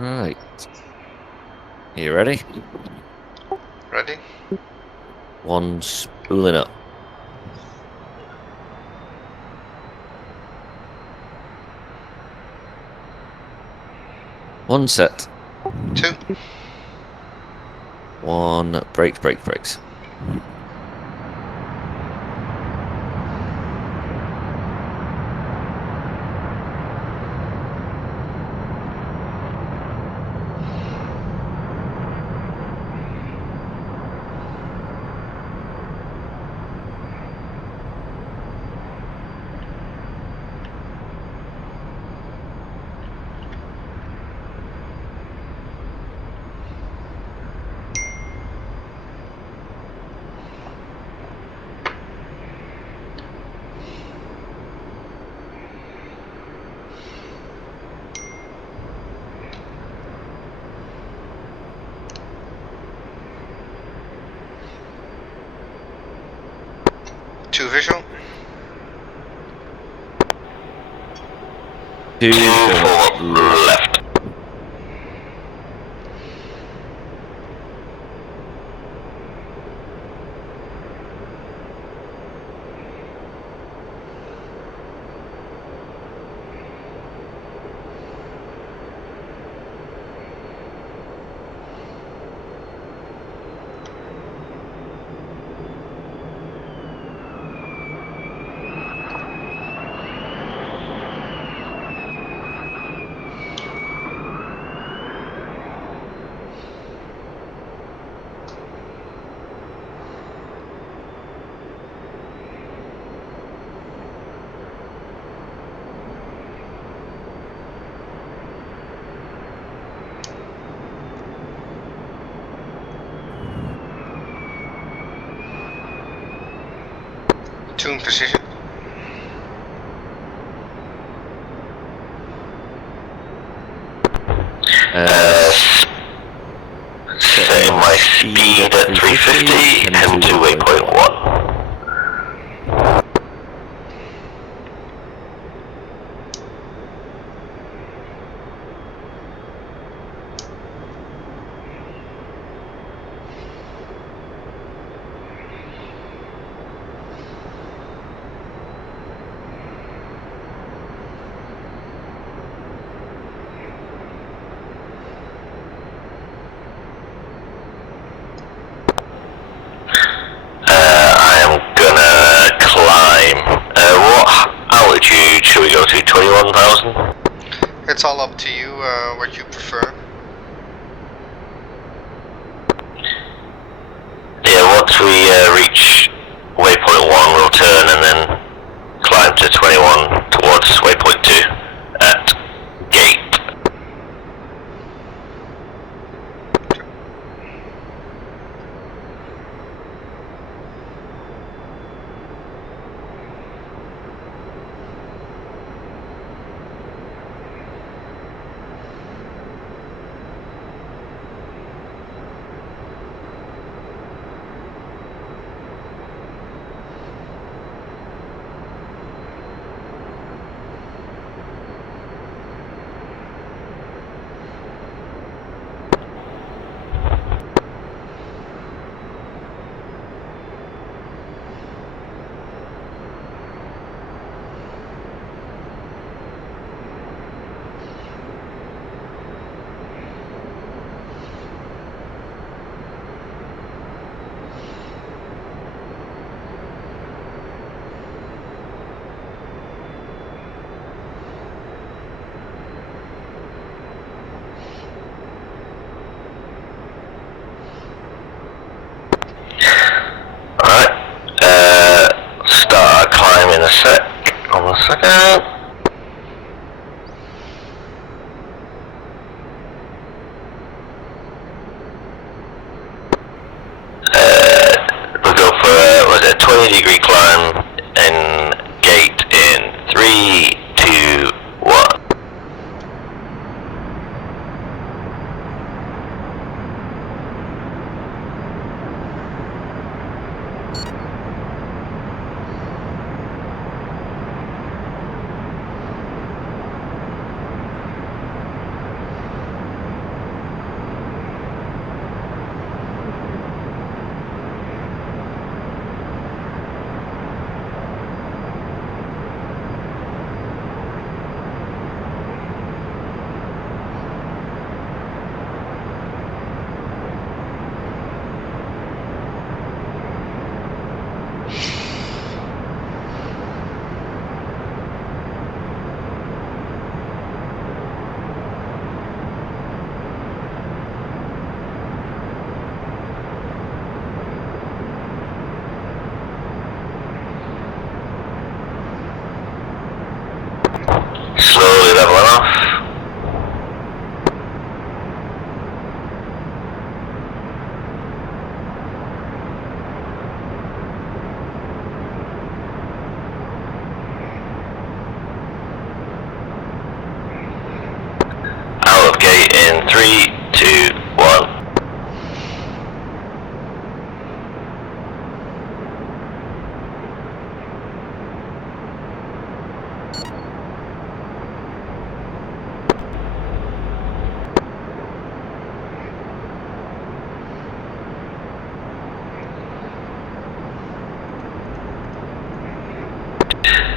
Right. You ready? Ready? One spooling up. One set. 2. One brakes. Two visual. 2 for left. Tune precision. Setting my speed at 350, heading to waypoint 1. Should we go to 21,000? It's all up to you, what you prefer. Yeah, once we reach waypoint 1, we'll turn and then climb to 21 towards waypoint 2 at gate. Start climb in a sec. On a second. We'll go for a 20-degree climb and gate in 3, 2, 1. Slowly leveling off. Out of gate in 3, 2, 1.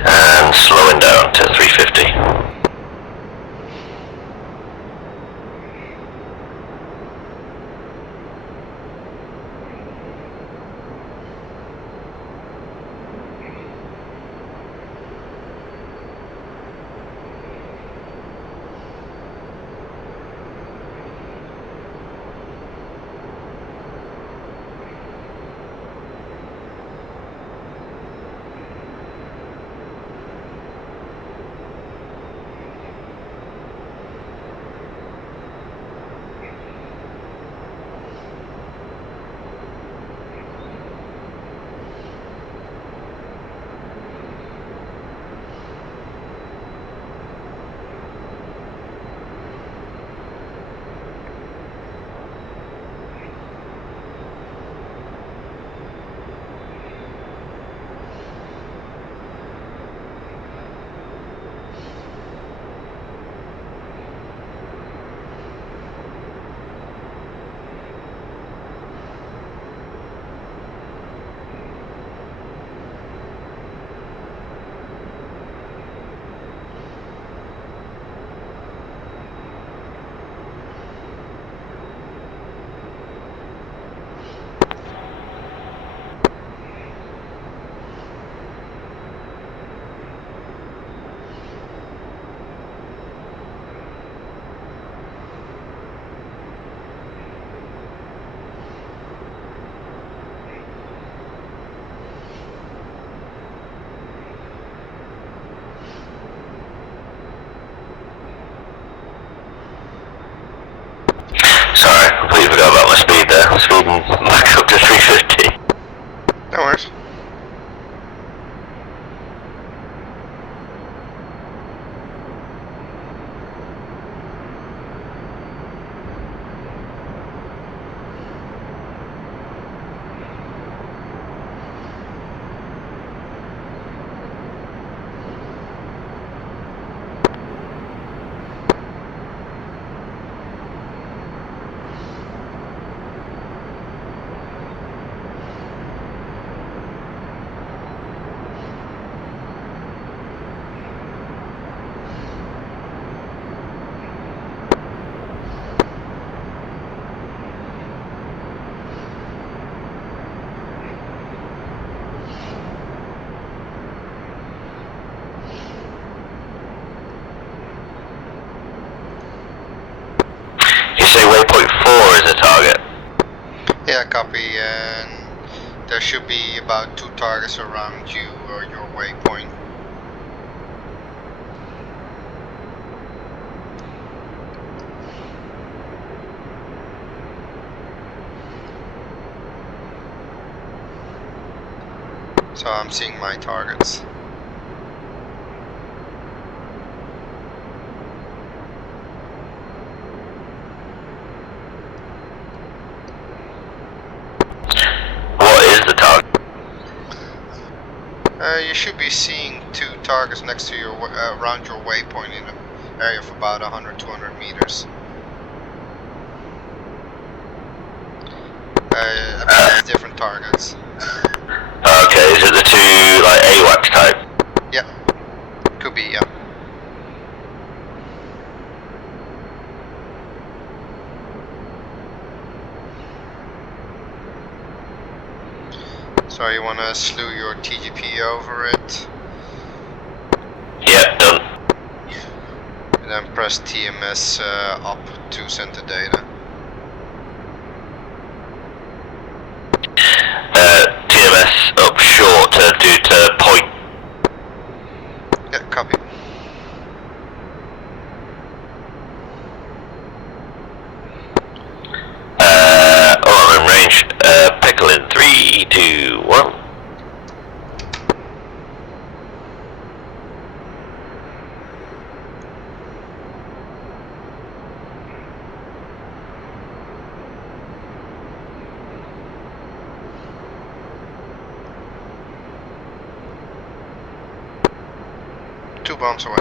And slowing down to 350. Sorry, I completely forgot about my speed there. Speeding back up to 350. No worries. You say waypoint 4 is the target? Yeah, copy. And there should be about 2 targets around you or your waypoint. So I'm seeing my targets. What is the target? You should be seeing 2 targets next to your around your waypoint in an area of about 100-200 meters. I mean, it's different targets. Okay, is it the 2 like AWACS type? Yeah, could be, yeah. So you want to slew your TGP over it, Yeah, done. and then press TMS up to send the data. TMS up short to point. Yeah, copy. 2 bumps away.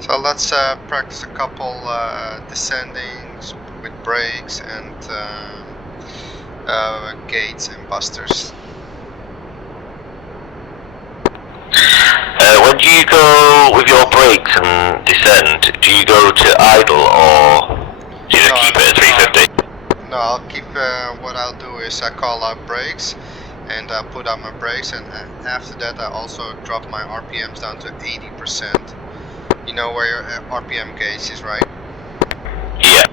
So let's practice a couple descendings with brakes and gates and busters. When do you go with your brakes and descend? Do you go to idle or do you just keep it at 350? No, I'll keep, what I'll do is I call out brakes and I put out my brakes, and after that I also drop my RPMs down to 80%. You know where your RPM gauge is, right? Yeah.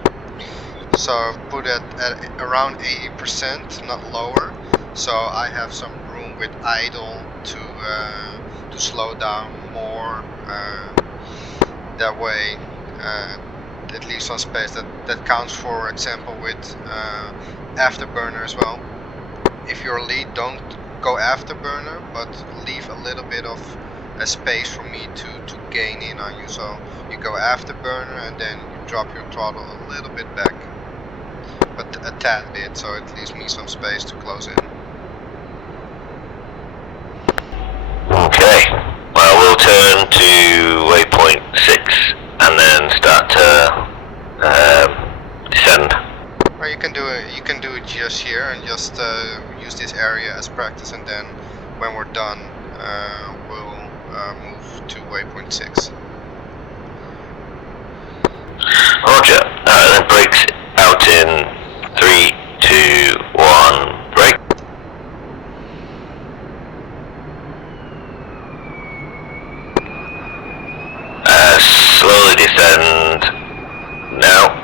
So put it at around 80%, not lower. So I have some room with idle to slow down more. That way, it leaves some space. That counts, for example, with afterburner as well. If you're lead, don't go afterburner, but leave a little bit of a space for me to gain in on you. So you go afterburner and then you drop your throttle a little bit back, but a tad bit, so it leaves me some space to close in. Okay. Well, we'll turn to waypoint 6 and then start to descend. Or you can do it just here and just use this area as practice, and then when we're done, we'll move to waypoint 6. Roger. Then brakes out in 3, 2, 1, brake. Slowly descend now.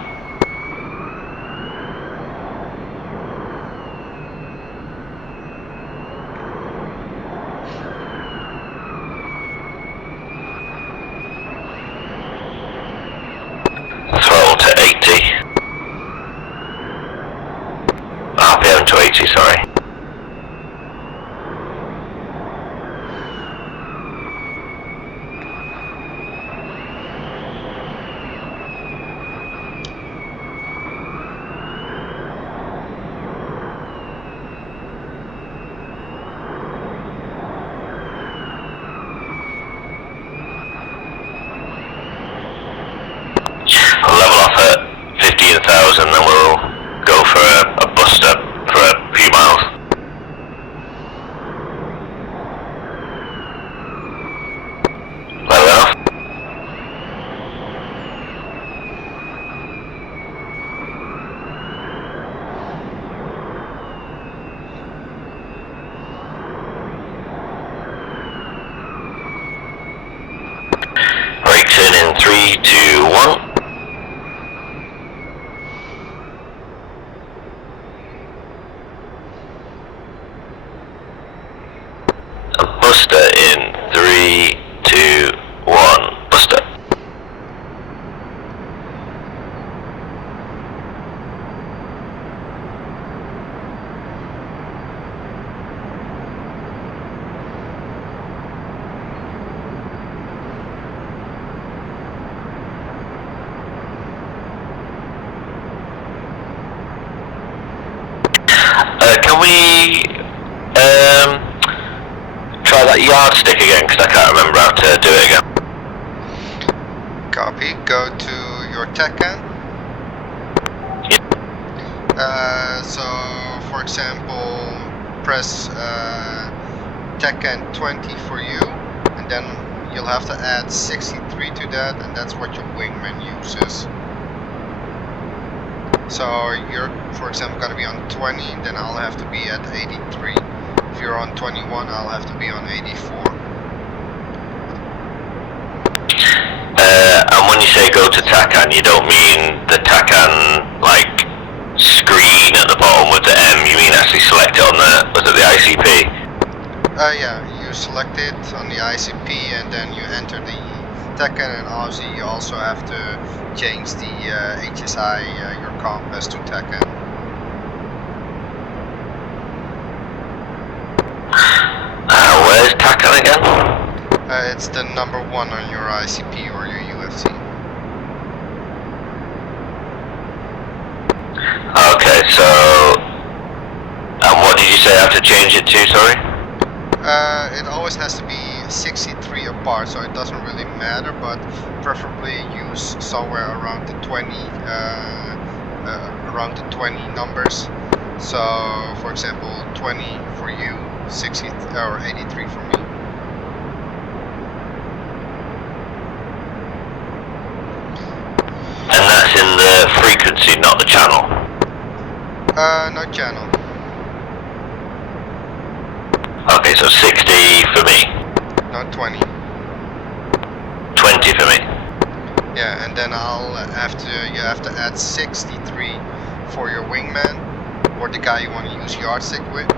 Throttle to 80. RPM to 80, sorry. We'll level off at 15,000, then we'll go for a buster for a few miles. Level off. Brakes in 3, 2, 1. Buster in 3, 2, 1. Buster. Can we try that yardstick again? Because I can't remember how to do it again. Copy. Go to your TechN. So, for example, press TechN 20 for you, and then you'll have to add 63 to that, and that's what your wingman uses. So you're, for example, going to be on 20, then I'll have to be at 83. If you're on 21, I'll have to be on 84. And when you say go to TACAN, you don't mean the TACAN, like, screen at the bottom with the M, you mean actually select it on the, was it the ICP? Yeah, you select it on the ICP and then you enter the TACAN, and obviously you also have to change the HSI, your compass to TACAN. Where's TACAN again? It's the number 1 on your ICP or your UFC. Okay, so, and what did you say I have to change it to, sorry? It always has to be 63 apart, so it doesn't really matter, but preferably use somewhere around the 20, around the 20 numbers. So, for example, 20 for you, 60 or 83 for me. And that's in the frequency, not the channel? No channel. Okay, so 60 for me. Not 20. 20 for me. Yeah, and then you have to add 63 for your wingman, or the guy you want to use yardstick with.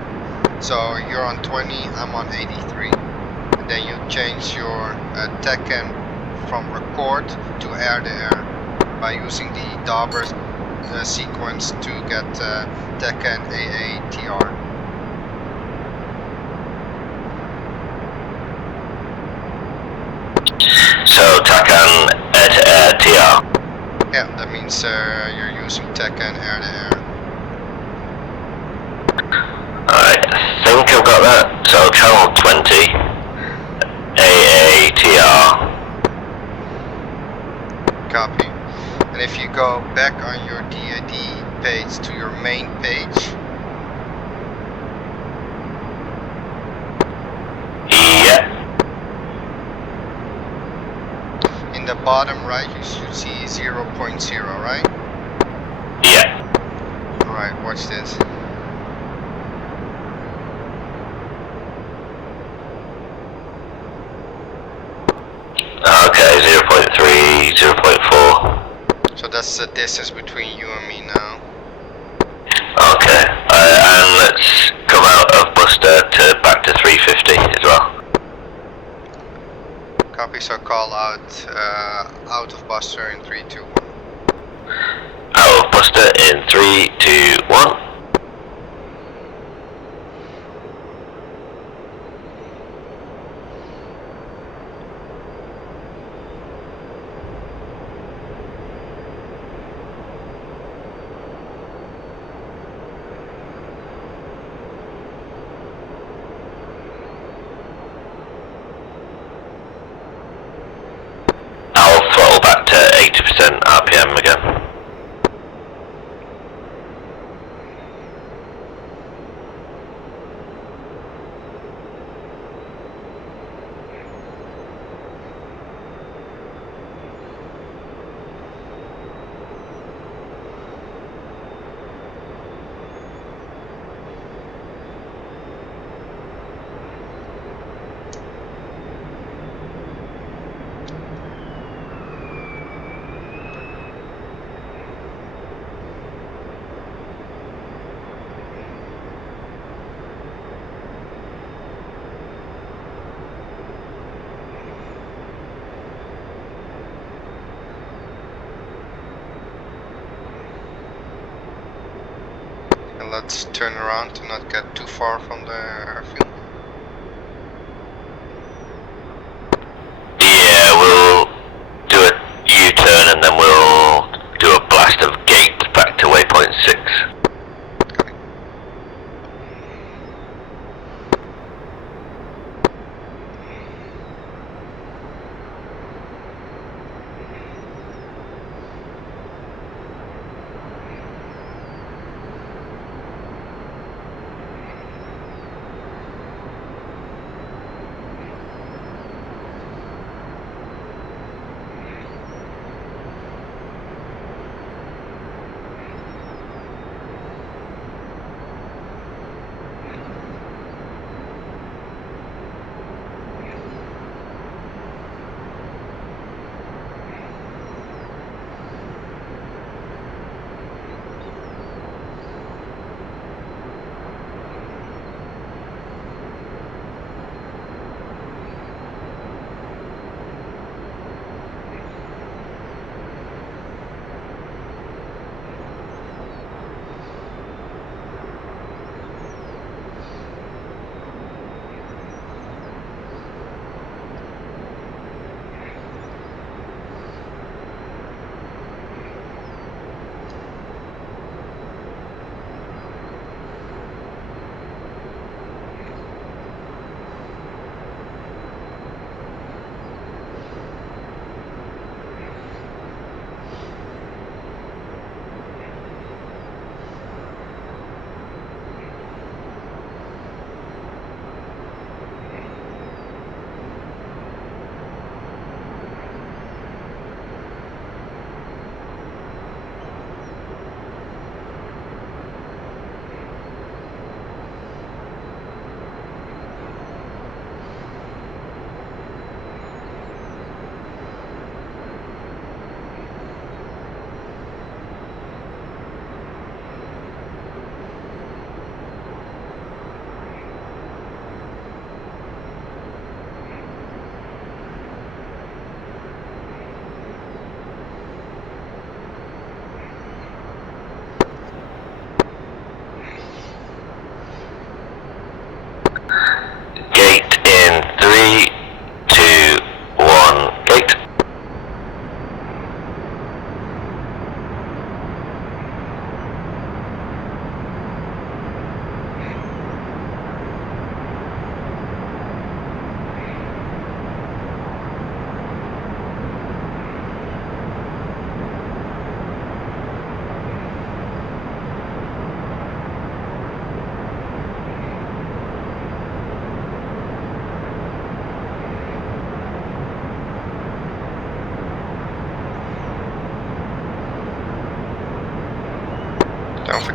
So you're on 20, I'm on 83. And then you change your TechN from record to air-to-air by using the Dauber sequence to get TechN AATR. So TACAN air-to-air TR. Yeah, that means you're using TechN air-to-air. Alright, I think I've got that. So channel 20, AATR. Copy. And if you go back on your DAD page to your main page, Yeah. in the bottom right you should see 0.0, right? Yeah. Alright, watch this. Okay, 0.3, 0.4. So that's the distance between you and me now. Okay, and let's come out of Buster to back to 350 as well. Copy, so call out of Buster in 3, 2, 1. Out of Buster in 3, 2, 1. I'll throttle back to 80% RPM again. And let's turn around to not get too far from the airfield. Yeah, we'll do a U-turn and then we'll do a blast of gate back to waypoint 6. Copy.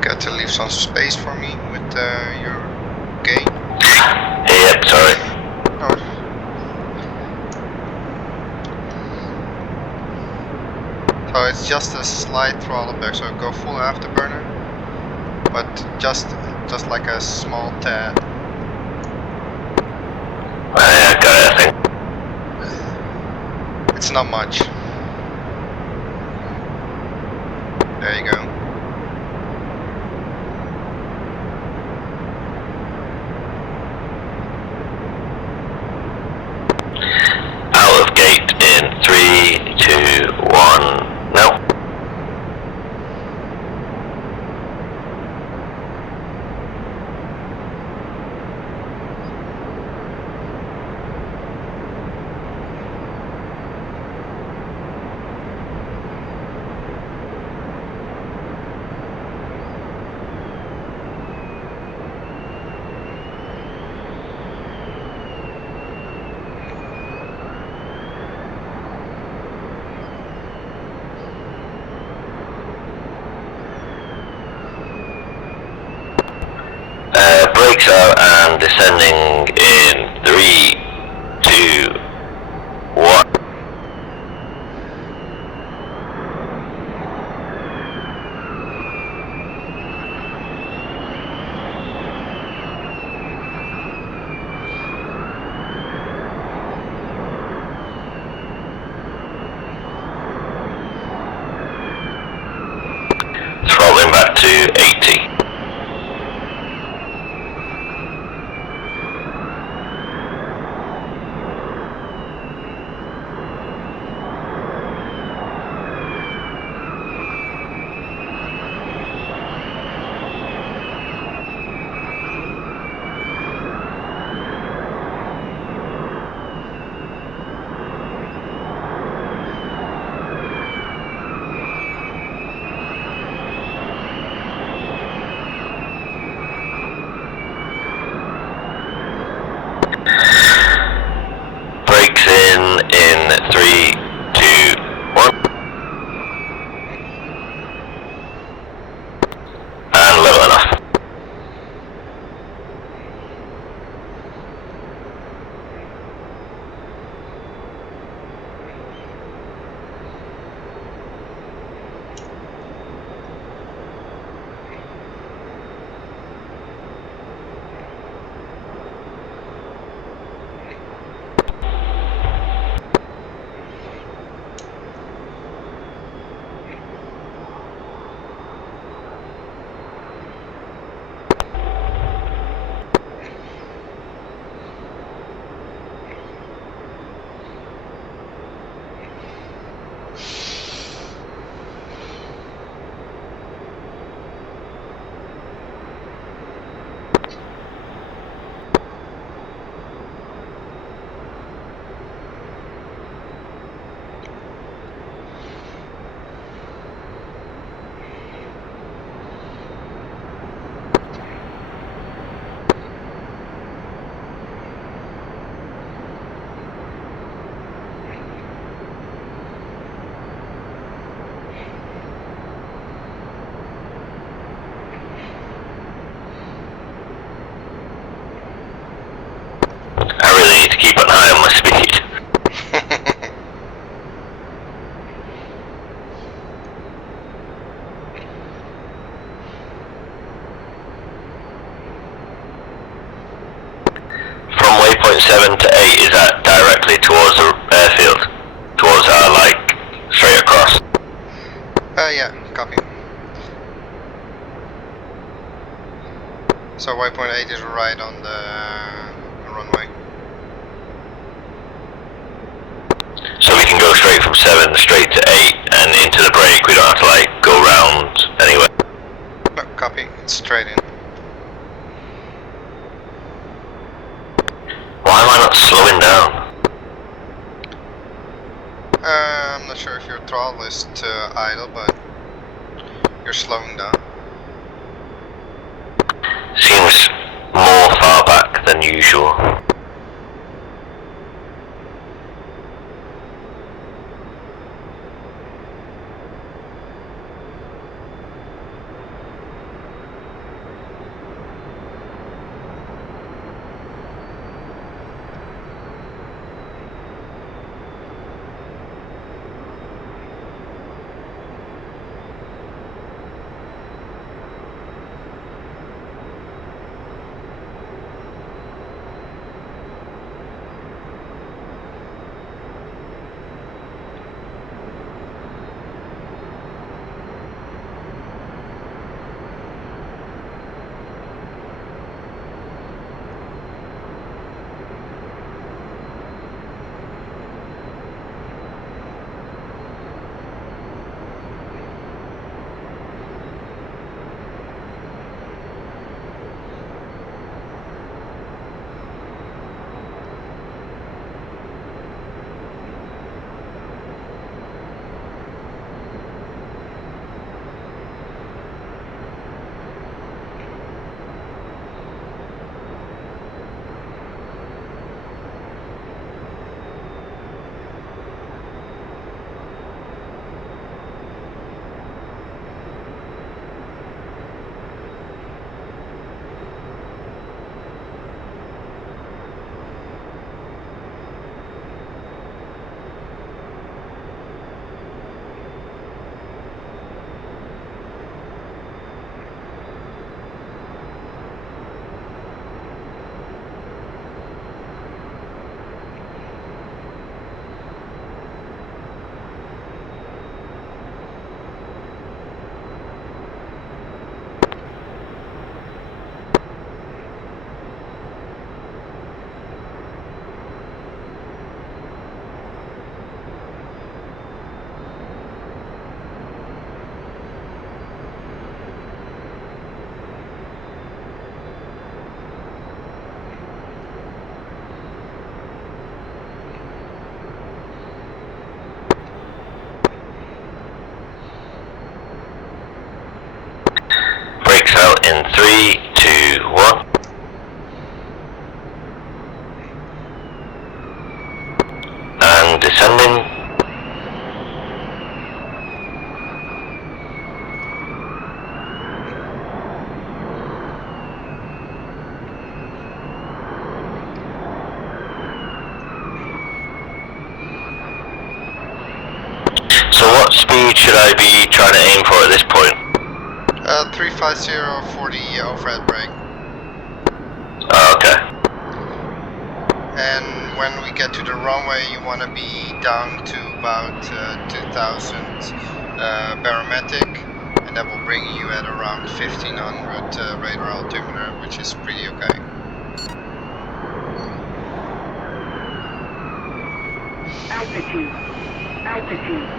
got to leave some space for me with your gate. Yep, sorry. Oh. So it's just a slight throttle back, so go full afterburner, but just like a small tad. Yeah, got it, I think. It's not much. There you go. Out of gate in 3, 2, 1, no. Brakes out and descending in 3, 2, 1. Throttling back to 80. Brakes in 3, 2, 1. And level enough. I really need to keep an eye on my speed. From waypoint 7 to 8, is that directly towards the airfield? Towards our, straight across? Yeah, copy. So waypoint 8 is right on the runway. So we can go straight from 7 straight to 8 and into the break. We don't have to, go round anyway. No, copy. It's straight in. Why am I not slowing down? I'm not sure if your throttle is to idle, but you're slowing down. Seems more far back than usual. in 3, 2, 1. And descending. So what speed should I be trying to aim for at this point? 350 for the overhead brake. Oh, okay. And when we get to the runway, you want to be down to about 2000 barometric, and that will bring you at around 1500 radar altimeter, which is pretty okay. Altitude.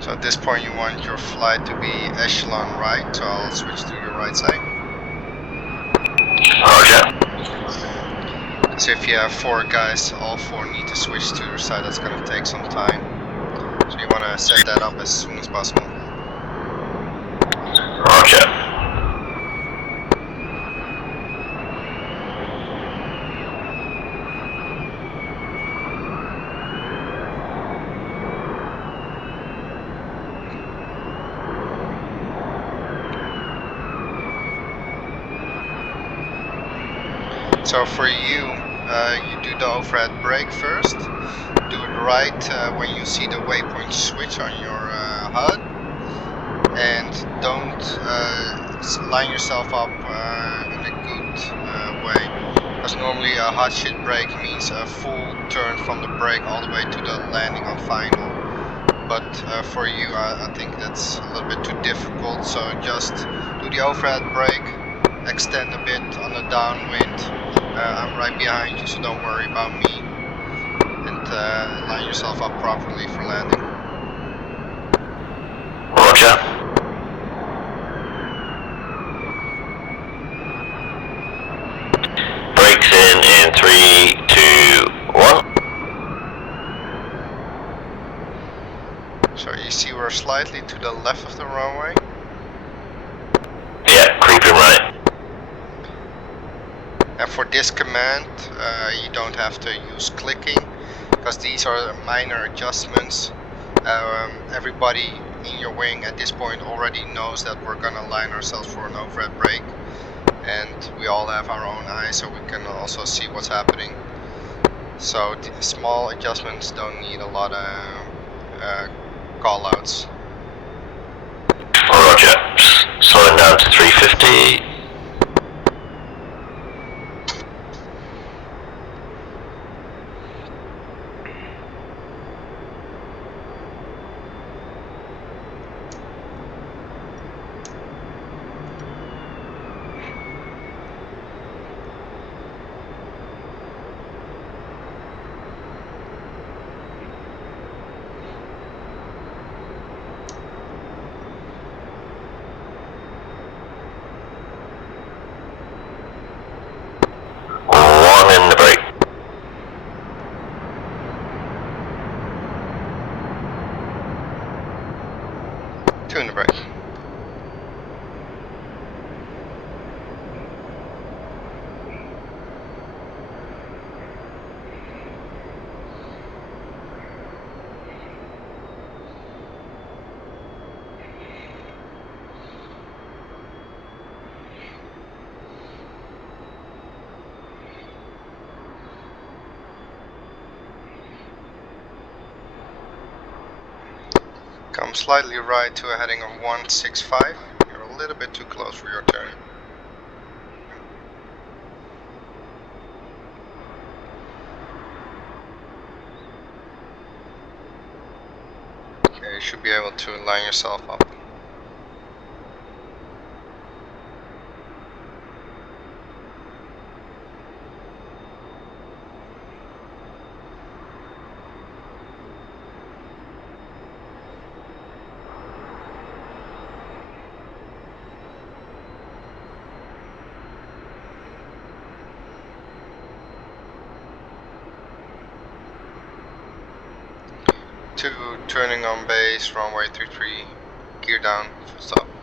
So at this point you want your flight to be echelon right, so I'll switch to your right side. Roger. Because if you have 4 guys, all 4 need to switch to your side, that's going to take some time. So you want to set that up as soon as possible. Roger. So for you, you do the overhead brake first, do it right when you see the waypoint switch on your HUD, and don't line yourself up in a good way, because normally a hot shit brake means a full turn from the brake all the way to the landing on final, but for you I think that's a little bit too difficult, so just do the overhead brake, extend a bit on the downwind. I'm right behind you, so don't worry about me, and line yourself up properly for landing. Roger. Brakes in 3, 2, 1. So you see we're slightly to the left of the runway. Yeah, creeping right. And for this command, you don't have to use clicking, because these are minor adjustments. Everybody in your wing at this point already knows that we're gonna line ourselves for an overhead brake, and we all have our own eyes, so we can also see what's happening. So the small adjustments don't need a lot of call-outs. Roger. Slowing down to 350. One in the brake. Two in the brake. Come slightly right to a heading of 165. You're a little bit too close for your turn. Okay, you should be able to line yourself up. 2, turning on base, runway 33, gear down, full stop.